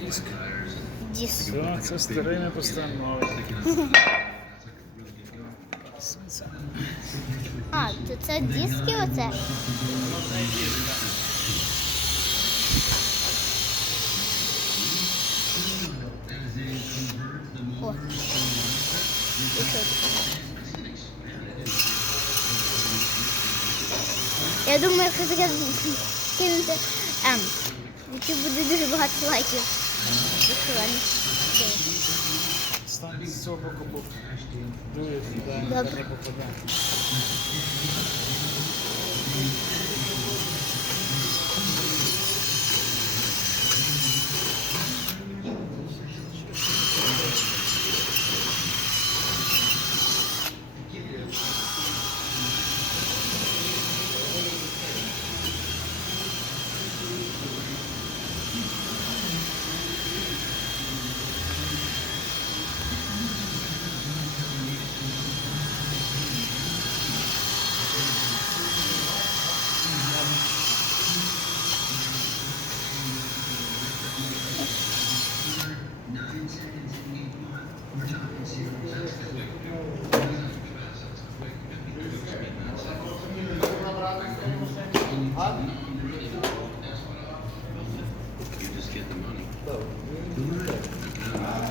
Диск. Диск. Все, це старий не постанови. А, то це диски оце? Можна і диска. О. І що тут? Я думаю, якщо таке кинути YouTube буде дуже багато лайків. Стань з цього боку, бо дує туди, Добре. не попаде.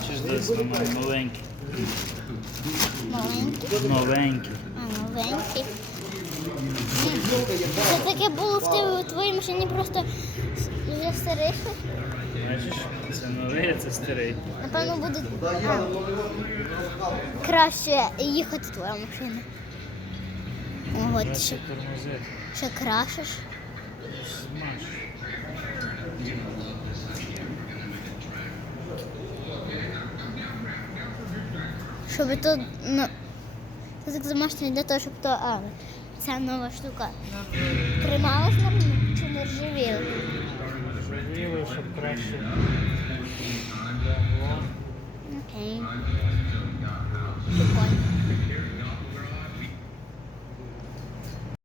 Чи ж десь маленький? Маленький. Маленький. А, новенький. Це таке було в тебе у твоїй машині, просто вже старіше. Бачиш, це новий, а це старий. Напевно, буде краще їхати твоя машина. Ого, ти Краще тормозити. ще крашиш. Смаж. Щоб то, ну, це так замашнено для того, щоб то, ця нова штука трималась нормально чи не ржавіла? Ржавіло, щоб краще лягло.